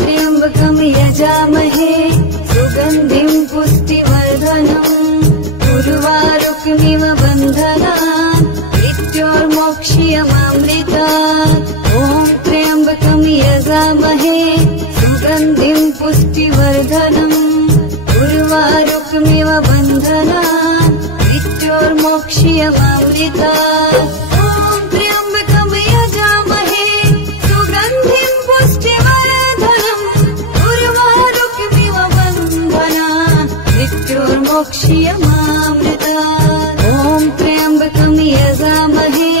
त्र्यम्बकं यजामहे सुगन्धिं पुष्टिवर्धनम् उर्वारुकमिव बन्धनान् मृत्योर्मोक्ष्यमामृतात् ॐ त्र्यम्बकं यजामहे सुगन्धिं पुष्टिवर्धनम् उर्वारुकमिव बन्धनान् मृत्योर्मोक्ष्यमामृतात् ॐ त्र्यम्बकं यजामहे सुगन्धिं पुष्टिवर्धनम् उर्वारुकमिव बन्धनान् मृत्योर्मोक्ष्यमामृतात् ॐ त्र्यम्बकं यजामहे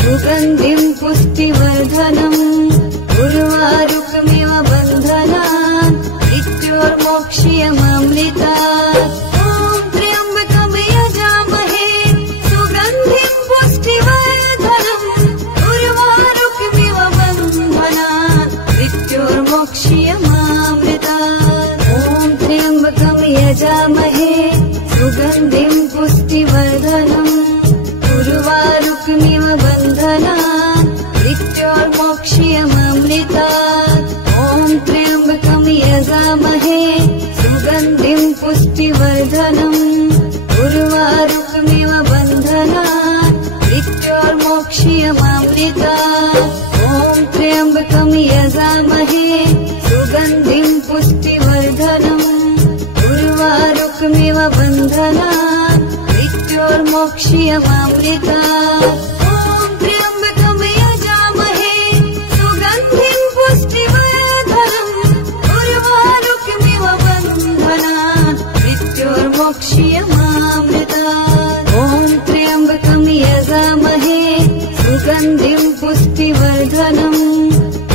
सुगन्धिं पुष्टिवर्धनम् उर्वारुकमिव बन्धनान् मृत्योर्मोक्ष्यमामृतात् ॐ त्र्यम्बकं यजामहे सुगन्धिं पुष्टिवर्धनम् उर्वारुकमिव बन्धनान् मृत्योर्मोक्ष्यमामृतात् ॐ त्र्यम्बकं यजामहे सुगन्धिं पुष्टिवर्धनम् उर्वारुकमिव बन्धनान् मृत्योर्मोक्ष्यमामृतात् ॐ त्र्यम्बकं यजामहे सुगन्धिं पुष्टिवर्धनम् उर्वारुकमिव बन्धनान् मृत्योर्मोक्ष्यमामृतात् ॐ त्र्यम्बकं यजामहे सुगन्धिं पुष्टिवर्धनम् उर्वारुकमिव बन्धनान् मृत्योर्मोक्ष्यमामृतात् ॐ त्र्यम्बकं यजामहे सुगन्धिं पुष्टिवर्धनम् उर्वारुकमिव बन्धनान् मृत्योर्मोक्ष्यमामृतात् ॐ त्र्यम्बकं यजामहे सुगन्धिं पुष्टिवर्धनम्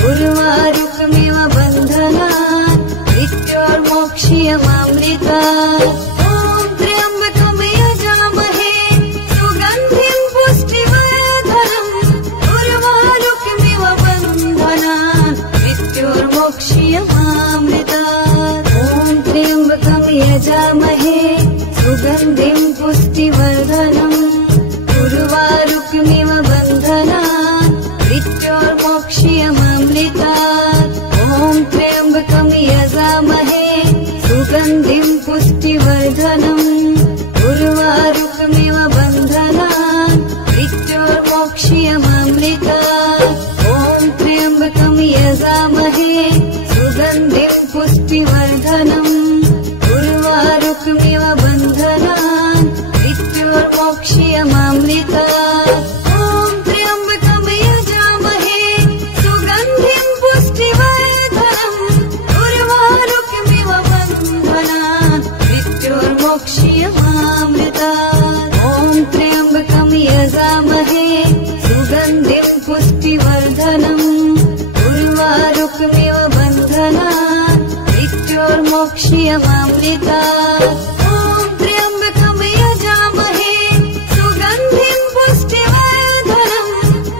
उर्वारुकमिव बन्धनान् मृत्योर्मोक्ष्यमामृतात् ॐ त्र्यम्बकं यजामहे सुगन्धिं पुष्टिवर्धनम् उर्वारुकमिव बन्धनान् मृत्योर्मोक्ष्यमामृतात् ॐ त्र्यम्बकं यजामहे सुगन्धिं पुष्टिवर्धनम् उर्वारुकमिव बन्धनान् मृत्योर्मोक्ष्यमामृतात् ॐ त्र्यम्बकं यजामहे सुगन्धिं पुष्टिवर्धनम् उर्वारुकमिव बन्धनान् मृत्योर्मोक्ष्यमामृतात् ॐ त्र्यम्बकं यजामहे सुगन्धिं पुष्टिवर्धनम् उर्वारुकमिव बन्धनान् मृत्योर्मोक्ष्यमामृतात् ॐ त्र्यम्बकं यजामहे सुगन्धिं पुष्टिवर्धनम् उर्वारुकमिव बन्धनान् मृत्योर्मोक्ष्यमामृतात् ॐ त्र्यम्बकं यजामहे सुगन्धिं पुष्टिवर्धनम् उर्वारुकमिव बन्धनान् मृत्योर्मोक्ष्यमामृतात् ॐ त्र्यम्बकं यजामहे सुगन्धिं पुष्टिवर्धनम्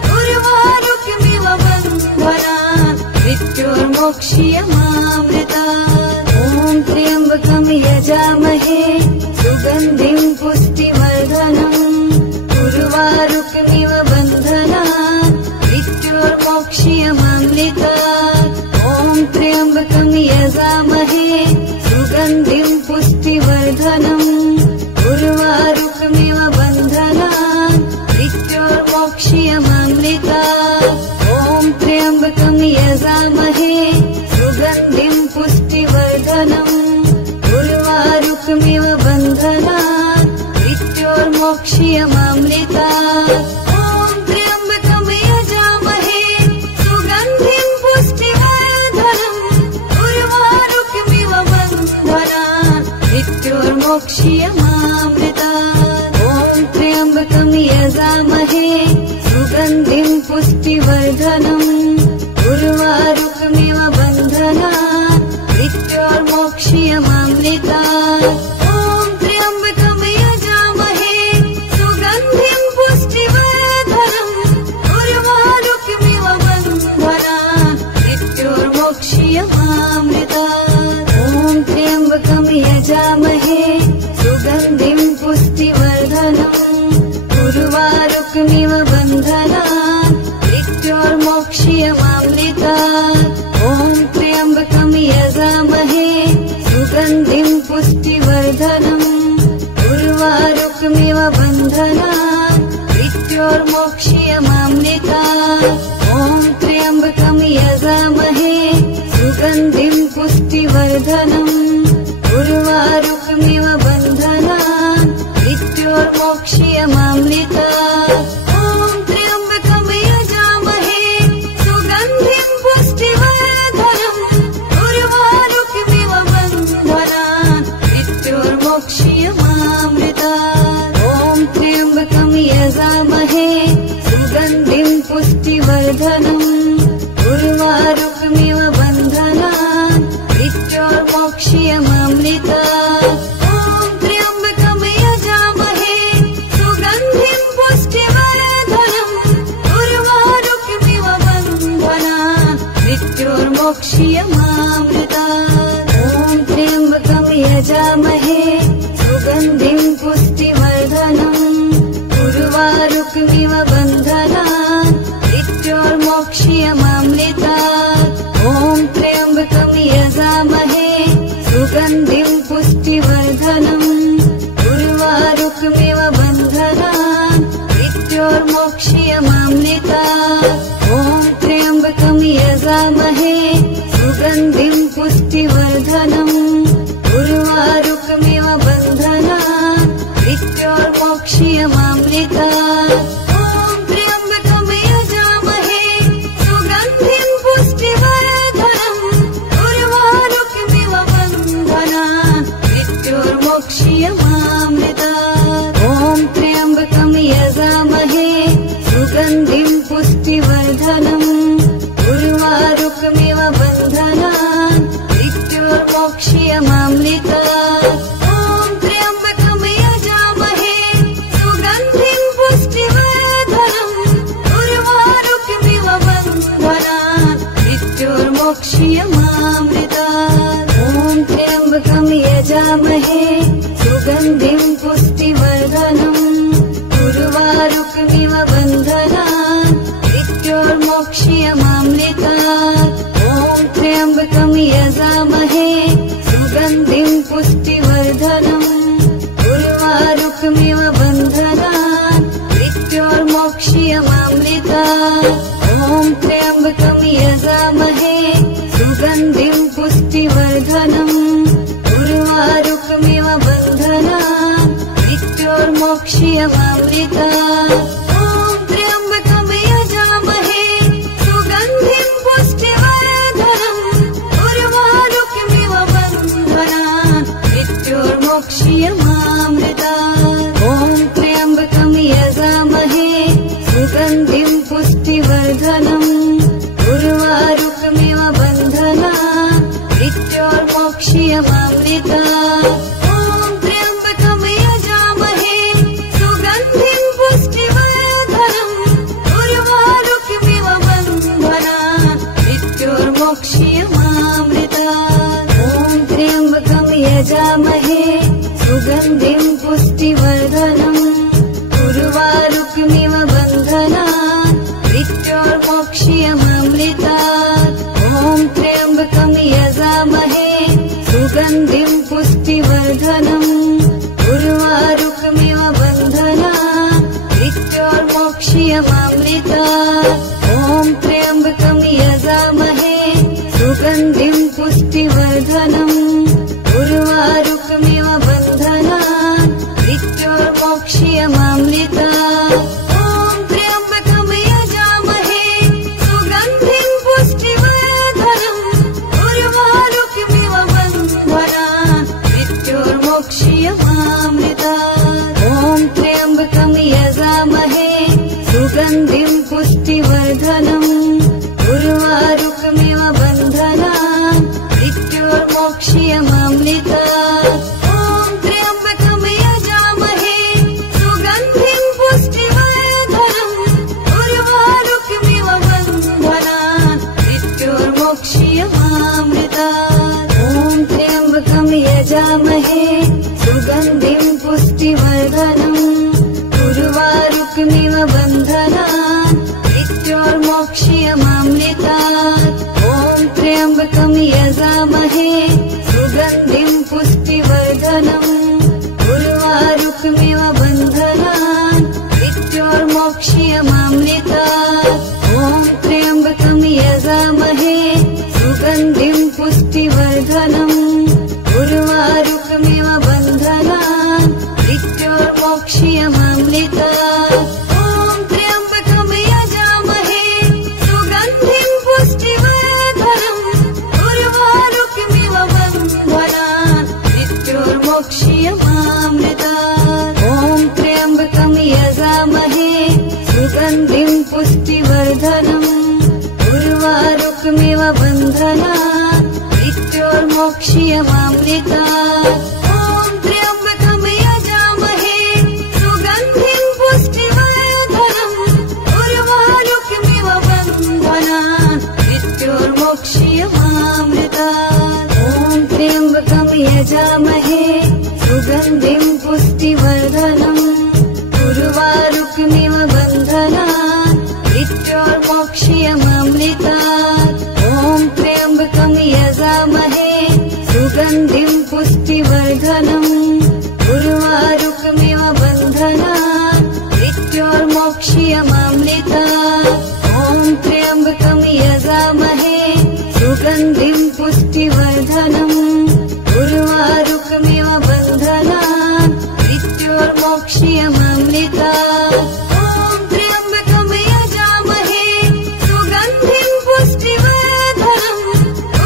उर्वारुकमिव बन्धनान् मृत्योर्मोक्ष्यमामृतात् ॐ त्र्यम्बकं यजामहे सुगन्धिं पुष्टिवर्धनम् उर्वारुकमिव बन्धनान् मृत्योर्मोक्ष्यमामृतात् ॐ त्र्यम्बकं यजामहे सुगन्धिं पुष्टिवर्धनम् उर्वारुकमिव बन्धनान् मृत्योर्मोक्ष्यमामृतात् ॐ त्र्यम्बकं यजामहे सुगन्धिं पुष्टिवर्धनम् उर्वारुकमिव बन्धनान् मृत्योर्मोक्ष्यमामृतात् ॐ त्र्यम्बकं यजामहे सुगन्धिं पुष्टिवर्धनम् उर्वारुकमिव बन्धनान् मृत्योर्मोक्ष्यमामृतात् ॐ त्र्यम्बकं यजामहे सुगन्धिं पुष्टिवर्धनम् उर्वारुकमिव बन्धनान् मृत्योर्मोक्ष्यमामृतात् ॐ त्र्यम्बकं यजामहे सुगन्धिं पुष्टिवर्धनम् उर्वारुकमिव बन्धनान् मृत्योर्मोक्ष्यमामृतात् ॐ त्र्यम्बकं यजामहे सुगन्धिं पुष्टिवर्धनम् उर्वारुकमिव बन्धनान् मृत्योर्मोक्ष्यमामृतात् ॐ त्र्यम्बकं ॐ त्र्यम्बकं यजामहे सुगन्धिं पुष्टिवर्धनम् उर्वारुकमिव बन्धनान् मृत्योर्मोक्ष्यमामृतात् ॐ त्र्यम्बकं यजामहे सुगन्धिं पुष्टिवर्धनम् उर्वारुकमिव बन्धनान् मृत्योर्मोक्ष्यमामृतात् ॐ त्र्यम्बकं यजामहे सुगन्धिं पुष्टिवर्धनम् उर्वारुकमिव बन्धनान् मृत्योर्मोक्ष्यमामृतात् ॐ त्र्यम्बकं यजामहे सुगन्धिं पुष्टिवर्धनम् उर्वारुकमिव बन्धनान् मृत्योर्मोक्ष्यमामृतात् ॐ त्र्यम्बकं यजामहे सुगन्धिं पुष्टिवर्धनम् उर्वारुकमिव बन्धनान् मृत्योर्मोक्ष्यमामृतात् ॐ त्र्यम्बकं यजामहे सुगन्धिं पुष्टिवर्धनम् उर्वारुकमिव बन्धनान् मृत्योर्मोक्ष्यमामृतात् ॐ त्र्यम्बकं यजामहे सुगन्धिं पुष्टिवर्धनम् उर्वारुकमिव बन्धनान् मृत्योर्मोक्ष्यमामृतात् ॐ त्र्यम्बकं यजामहे सुगन्धिं पुष्टिवर्धनम् उर्वारुकमिव बन्धनान् मृत्योर्मोक्ष्यमामृतात् ॐ त्र्यम्बकं यजामहे सुगन्धिं पुष्टिवर्धनम् उर्वारुकमिव बन्धनान् मृत्योर्मोक्ष्यमामृतात् ॐ त्र्यम्बकं यजामहे सुगन्धिं पुष्टिवर्धनम् उर्वारुकमिव बन्धनान् मृत्योर्मोक्ष्यमामृतात् ॐ त्र्यम्बकं यजामहे सुगन्धिं पुष्टिवर्धनम् उर्वारुकमिव बन्धनान् मृत्योर्मोक्ष्यमामृतात् ॐ त्र्यम्बकं यजामहे सुगन्धिं पुष्टिवर्धनम् उर्वारुकमिव बन्धनान् मृत्योर्मोक्ष्यमामृतात् ॐ त्र्यम्बकं यजामहे सुगन्धिं पुष्टिवर्धनम् उर्वारुकमिव बन्धनान् मृत्योर्मोक्ष्यमामृतात् ॐ त्र्यम्बकं यजामहे सुगन्धिं पुष्टिवर्धनम् उर्वारुकमिव बन्धनान् मृत्योर्मोक्ष्यमामृतात् ॐ त्र्यम्बकं यजामहे सुगन्धिं पुष्टिवर्धनम् उर्वारुकमिव बन्धनान् मृत्योर्मोक्ष्यमामृतात् ॐ त्र्यम्बकं यजामहे सुगन्धिं पुष्टिवर्धनम् उर्वारुकमिव बन्धनान् मृत्योर्मोक्ष्यमामृतात् ॐ त्र्यम्बकं यजामहे सुगन्धिं पुष्टिवर्धनम् उर्वारुकमिव बन्धनान् मृत्योर्मोक्ष्यमामृतात् ॐ त्र्यम्बकं यजामहे सुगन्धिं पुष्टिवर्धनम् उर्वारुकमिव बन्धनान् मृत्योर्मोक्ष्यमामृतात् ॐ त्र्यम्बकं यजामहे सुगन्धिं पुष्टिवर्धनम् उर्वारुकमिव बन्धनान् मृत्योर्मोक्ष्यमामृतात् ॐ त्र्यम्बकं यजामहे सुगन्धिं पुष्टिवर्धनम् उर्वारुकमिव बन्धनान् मृत्योर्मोक्ष्यमामृतात् ॐ त्र्यम्बकं यजामहे सुगन्धिं पुष्टिवर्धनम् उर्वारुकमिव बन्धनान् मृत्योर्मोक्ष्यमामृतात् ॐ त्र्यम्बकं यजामहे सुगन्धिं पुष्टिवर्धनम् उर्वारुकमिव बन्धनान् मृत्योर्मोक्ष्यमामृतात् ॐ त्र्यम्बकं यजामहे सुगन्धिं पुष्टिवर्धनम् उर्वारुकमिव बन्धनान् मृत्योर्मोक्ष्यमामृतात् ॐ त्र्यम्बकं यजामहे सुगन्धिं पुष्टिवर्धनम् उर्वारुकमिव बन्धनान् मृत्योर्मोक्ष्यमामृतात् मृत्योर्मोक्ष्यमामृतात् ॐ त्र्यम्बकं यजामहे सुगन्धिं पुष्टिवर्धनम् उर्वारुकमिव बन्धनान् मृत्योर्मोक्ष्यमामृतात् ॐ त्र्यम्बकं यजामहे सुगन्धिं पुष्टिवर्धनम् उर्वारुकमिव बन्धनान् मृत्योर्मोक्ष्यमामृतात् ॐ त्र्यम्बकं यजामहे सुगन्धिं पुष्टिवर्धनम् उर्वारुकमिव बन्धनान् मृत्योर्मोक्ष्यमामृतात् ॐ त्र्यम्बकं यजामहे सुगन्धिं पुष्टिवर्धनम् उर्वारुकमिव बन्धनान् मृत्योर्मोक्ष्यमामृतात् ॐ त्र्यम्बकं यजामहे सुगन्धिं पुष्टिवर्धनम्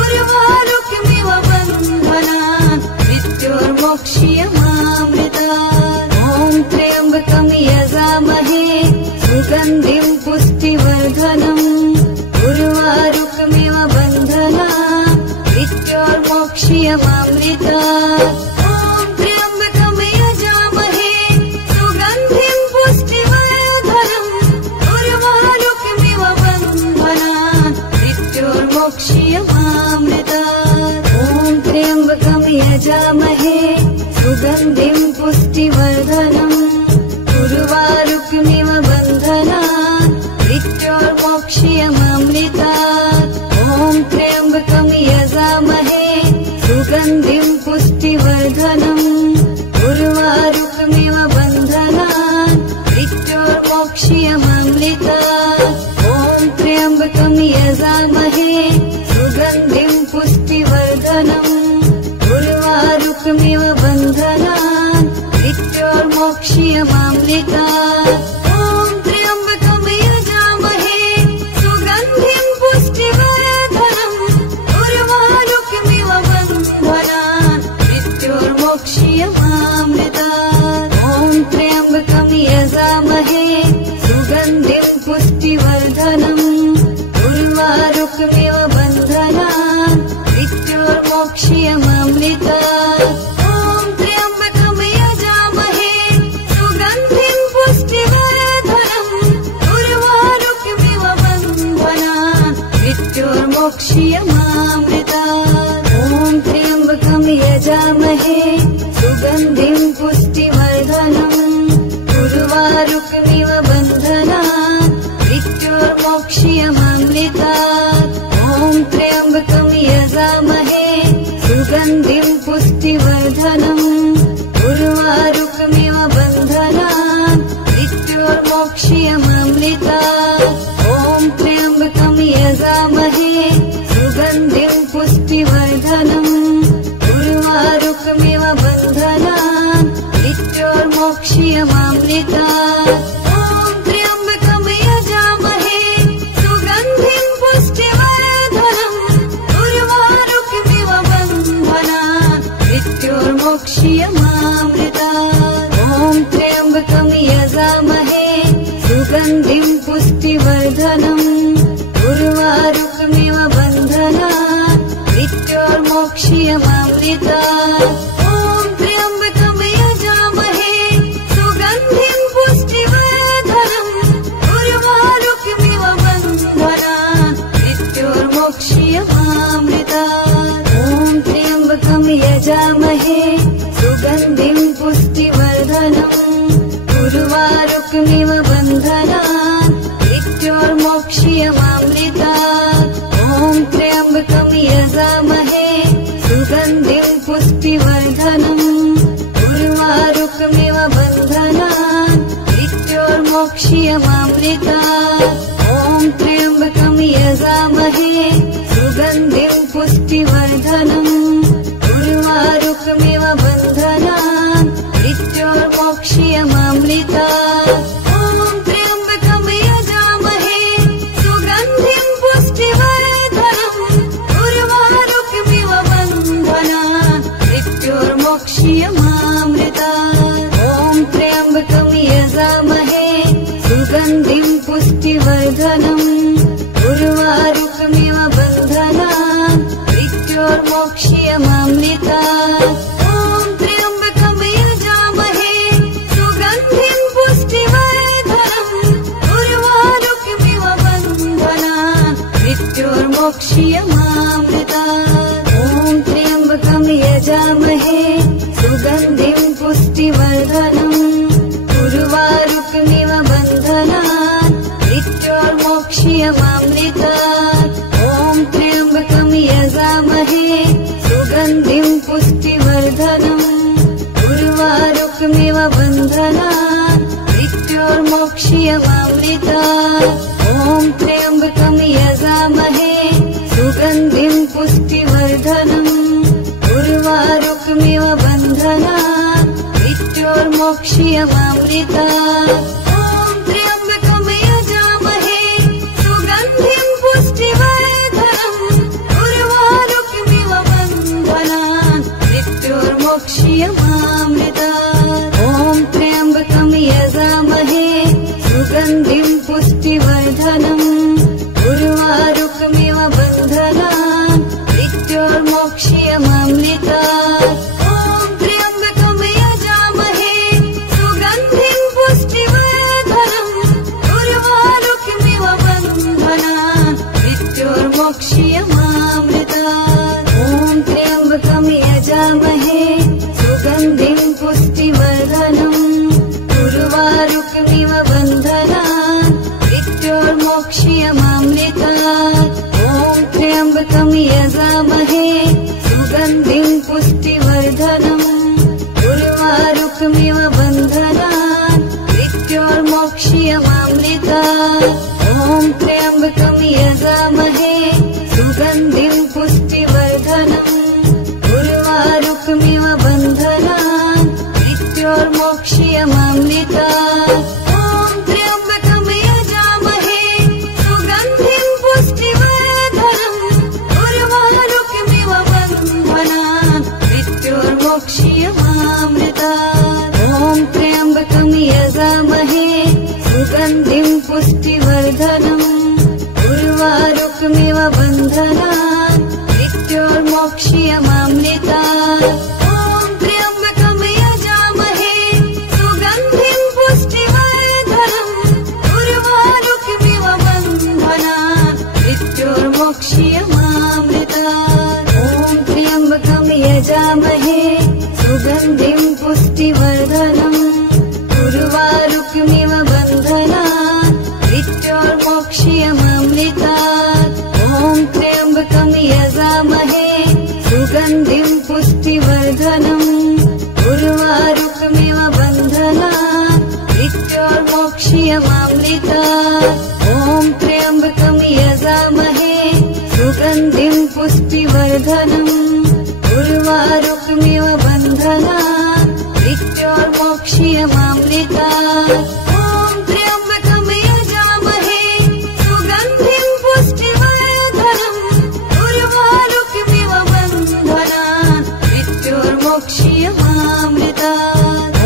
उर्वारुकमिव बन्धनान् मृत्योर्मोक्ष्यमामृतात् ॐ त्र्यम्बकं यजामहे सुगन्धिं पुष्टिवर्धनम् उर्वारुकमिव बन्धनान् मृत्योर्मोक्ष्यमामृतात् ॐ त्र्यम्बकं यजामहे सुगन्धिं पुष्टिवर्धनम् उर्वारुकमिव बन्धनान् मृत्योर्मोक्ष्यमामृतात् ॐ त्र्यम्बकं यजामहे सुगन्धिं पुष्टिवर्धनम् उर्वारुकमिव बन्धनान् मृत्योर्मोक्ष्यमामृतात् ॐ त्र्यम्बकं यजामहे सुगन्धिं पुष्टिवर्धनम् उर्वारुकमिव बन्धनान् मृत्योर्मोक्ष्यमामृतात् ॐ त्र्यम्बकं यजामहे सुगन्धिं पुष्टिवर्धनम् उर्वारुकमिव बन्धनान् मृत्योर्मोक्ष्यमामृतात् ॐ त्र्यम्बकं यजामहे सुगन्धिं पुष्टिवर्धनम् उर्वारुकमिव बन्धनान् मृत्योर्मोक्ष्यमामृतात् ॐ त्र्यम्बकं यजामहे सुगन्धिं पुष्टिवर्धनम् उर्वारुकमिव बन्धनान् मृत्योर्मोक्ष्यमामृतात् ॐ त्र्यम्बकं यजामहे सुगन्धिं पुष्टिवर्धनम् उर्वारुकमिव बन्धनान् मृत्योर्मोक्ष्यमामृतात् ॐ त्र्यम्बकं यजामहे सुगन्धिं पुष्टिवर्धनम् उर्वारुकमिव बन्धनान् मृत्योर्मोक्ष्यमामृतात् ॐ त्र्यम्बकं यजामहे सुगन्धिं पुष्टिवर्धनम् उर्वारुकमिव बन्धनान् मृत्योर्मोक्ष्यमामृतात् ॐ त्र्यम्बकं यजामहे सुगन्धिं पुष्टिवर्धनम् उर्वारुकमिव बन्धनान् मृत्योर्मोक्ष्यमामृतात् ॐ त्र्यम्बकं यजामहे सुगन्धिं पुष्टिवर्धनम् उर्वारुकमिव बन्धनान् मृत्योर्मोक्ष्यमामृतात् ॐ त्र्यम्बकं यजामहे सुगन्धिं पुष्टिवर्धनम् उर्वारुकमिव बन्धनान् मृत्योर्मोक्ष्यमामृतात् ॐ त्र्यम्बकं यजामहे सुगन्धिं पुष्टिवर्धनम् उर्वारुकमिव बन्धनान् मृत्योर्मोक्ष्यमामृतात् ॐ त्र्यम्बकं यजामहे सुगन्धिं पुष्टिवर्धनम् उर्वारुकमिव बन्धनान् मृत्योर्मोक्ष्यमामृतात् ॐ त्र्यम्बकं यजामहे सुगन्धिं पुष्टिवर्धनम् उर्वारुकमिव बन्धनान् मृत्योर्मोक्ष्यमामृतात् ॐ त्र्यम्बकं यजामहे सुगन्धिं पुष्टिवर्धनम् उर्वारुकमिव बन्धनान् मृत्योर्मोक्ष्यमामृतात् ॐ त्र्यम्बकं यजामहे सुगन्धिं पुष्टिवर्धनम् उर्वारुकमिव बन्धनान् मृत्योर्मोक्ष्यमामृतात् ॐ त्र्यम्बकं यजामहे सुगन्धिं पुष्टिवर्धनम् मृत्योर्मोक्ष्यमामृतात्। ॐ त्र्यम्बकं यजामहे सुगन्धिं पुष्टिवर्धनम् उर्वारुकमिव बन्धनात् मृत्योर्मोक्ष्यमामृतात्। ॐ त्र्यम्बकं यजामहे सुगन्धिं पुष्टिवर्धनम् उर्वारुकमिव बन्धनात् मृत्योर्मोक्ष्यमामृतात्। ॐ त्र्यम्बकं यजामहे सुगन्धिं पुष्टिवर्धनम् उर्वारुकमिव बन्धनात् मृत्योर्मोक्ष्यमामृतात्। ॐ त्र्यम्बकं यजामहे सुगन्धिं पुष्टिवर्धनम् उर्वारुकमिव बन्धनात् मृत्योर्मोक्ष्यमामृतात्। ॐ त्र्यम्बकं यजामहे सुगन्धिं पुष्टिवर्धनम् उर्वारुकमिव बन्धनात् मृत्योर्मोक्ष्यमामृतात्। ॐ त्र्यम्बकं यजामहे सुगन्धिं पुष्टिवर्धनम् उर्वारुकमिव बन्धनात् मृत्योर्मोक्ष्यमामृतात्। ॐ त्र्यम्बकं यजामहे सुगन्धिं पुष्टिवर्धनम् उर्वारुकमिव बन्धनात् मृत्योर्मोक्ष्यमामृतात्। ॐ त्र्यम्बकं यजामहे सुगन्धिं पुष्टिवर्धनम् उर्वारुकमिव बन्धनात् मृत्योर्मोक्ष्यमामृतात्। ॐ त्र्यम्बकं यजामहे सुगन्धिं पुष्टिवर्धनम् उर्वारुकमिव बन्धनात् मृत्योर्मोक्ष्यमामृतात्। ॐ त्र्यम्बकं यजामहे सुगन्धिं पुष्टिवर्धनम् उर्वारुकमिव बन्धनात् मृत्योर्मोक्ष्यमामृतात्। ॐ त्र्यम्बकं यजामहे सुगन्धिं पुष्टिवर्धनम् उर्वारुकमिव बन्धनात् मृत्योर्मोक्ष्यमामृतात्। ॐ त्र्यम्बकं यजामहे सुगन्धिं पुष्टिवर्धनम् उर्वारुकमिव बन्धनात् मृत्योर्मोक्ष्यमामृतात्। ॐ त्र्यम्बकं यजामहे सुगन्धिं पुष्टिवर्धनम् उर्वारुकमिव बन्धनात् मृत्योर्मोक्ष्यमामृतात्। ॐ त्र्यम्बकं यजामहे सुगन्धिं पुष्टिवर्धनम् उर्वारुकमिव बन्धनात् मृत्योर्मोक्ष्यमामृतात्। ॐ त्र्यम्बकं यजामहे सुगन्धिं पुष्टिवर्धनम् उर्वारुकमिव बन्धनात् मृत्योर्मोक्ष्यमामृतात्। ॐ त्र्यम्बकं यजामहे सुगन्धिं पुष्टिवर्धनम् उर्वारुकमिव बन्धनात् मृत्योर्मोक्ष्यमामृतात्। ॐ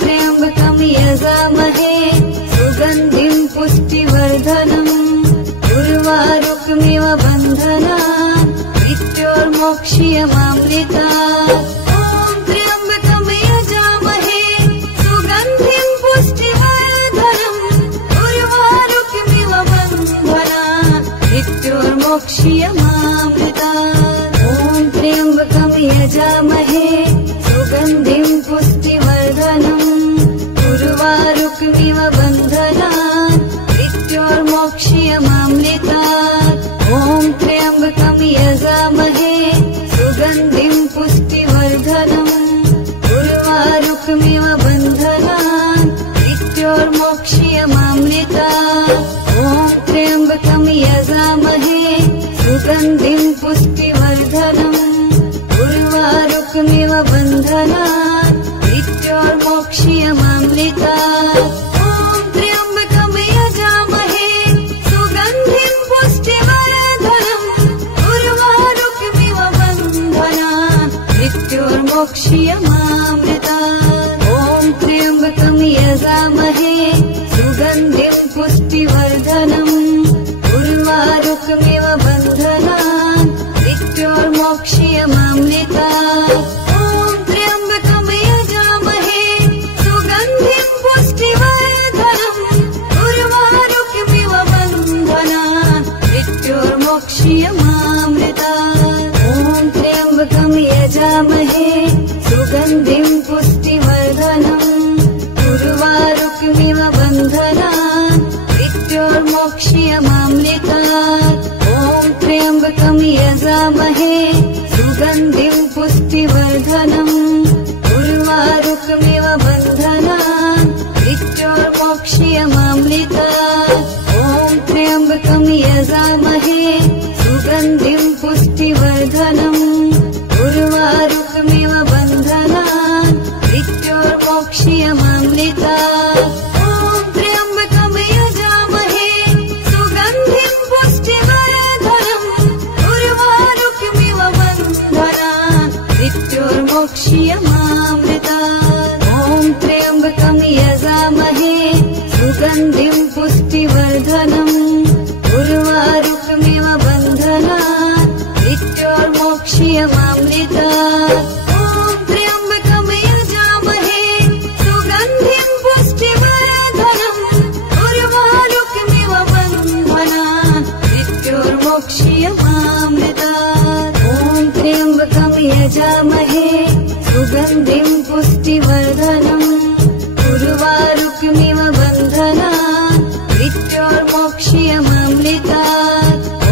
त्र्यम्बकं यजामहे सुगन्धिं पुष्टिवर्धनम् उर्वारुकमिव बन्धनात् मृत्योर्मोक्ष्यमामृतात्। ॐ त्र्यम्बकं यजामहे सुगन्धिं पुष्टिवर्धनम् उर्वारुकमिव बन्धनात् मृत्योर्मोक्ष्यमामृतात्। ॐ त्र्यम्बकं यजामहे सुगन्धिं पुष्टिवर्धनम् उर्वारुकमिव बन्धनात् मृत्योर्मोक्ष्यमामृतात्। ॐ त्र्यम्बकं यजामहे सुगन्धिं पुष्टिवर्धनम् उर्वारुकमिव बन्धनात् मृत्योर्मोक्ष्यमामृतात्। ॐ त्र्यम्बकं यजामहे सुगन्धिं पुष्टिवर्धनम् उर्वारुकमिव बन्धनात् मृत्योर्मोक्ष्यमामृतात्। ॐ त्र्यम्बकं यजामहे सुगन्धिं पुष्टिवर्धनम् उर्वारुकमिव बन्धनात् मृत्योर्मोक्ष्यमामृतात्। ॐ त्र्यम्बकं यजामहे सुगन्धिं पुष्टिवर्धनम् उर्वारुकमिव बन्धनात् मृत्योर्मोक्ष्यमामृतात्। ॐ त्र्यम्बकं यजामहे सुगन्धिं पुष्टिवर्धनम् उर्वारुकमिव बन्धनात् मृत्योर्मोक्ष्यमामृतात्। ॐ त्र्यम्बकं यजामहे सुगन्धिं पुष्टिवर्धनम्। उर्वारुकमिव बन्धनात् मृत्योर्मोक्ष्यमामृतात्। ॐ त्र्यम्बकं यजामहे सुगन्धिं पुष्टिवर्धनम्। उर्वारुकमिव बन्धनात् मृत्योर्मोक्ष्यमामृतात्। ॐ त्र्यम्बकं यजामहे सुगन्धिं पुष्टिवर्धनम्। उर्वारुकमिव बन्धनात् मृत्योर्मोक्ष्यमामृतात्। ॐ त्र्यम्बकं यजामहे सुगन्धिं पुष्टिवर्धनम्। उर्वारुकमिव बन्धनात् मृत्योर्मोक्ष्यमामृतात्। ॐ त्र्यम्बकं यजामहे सुगन्धिं पुष्टिवर्धनम्। उर्वारुकमिव बन्धनात् मृत्योर्मोक्ष्यमामृतात्। ॐ त्र्यम्बकं यजामहे सुगन्धिं पुष्टिवर्धनम्। उर्वारुकमिव बन्धनात् मृत्योर्मोक्ष्यमामृतात्। ॐ त्र्यम्बकं यजामहे सुगन्धिं पुष्टिवर्धनम्। उर्वारुकमिव बन्धनात् मृत्योर्मोक्ष्यमामृतात्। ॐ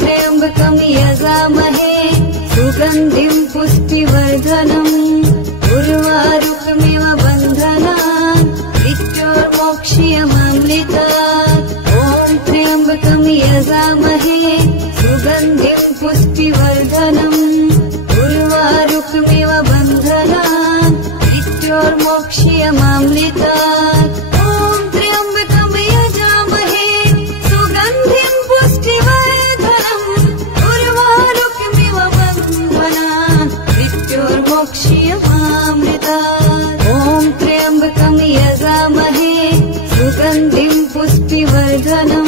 त्र्यम्बकं यजामहे सुगन्धिं पुष्टिवर्धनम्। उर्वारुकमिव बन्धनात् मृत्योर्मोक्ष्यमामृतात्। ॐ त्र्यम्बकं यजामहे सुगन्धिं पुष्टिवर्धनम्। उर्वारुकमिव बन्धनात् मृत्योर्मोक्ष्यमामृतात्। ॐ त्र्यम्बकं यजामहे सुगन्धिं पुष्टिवर्धनम्। उर्वारुकमिव बन्धनात् मृत्योर्मोक्ष्यमामृतात्। ॐ त्र्यम्बकं यजामहे सुगन्धिं पुष्टिवर्धनम्।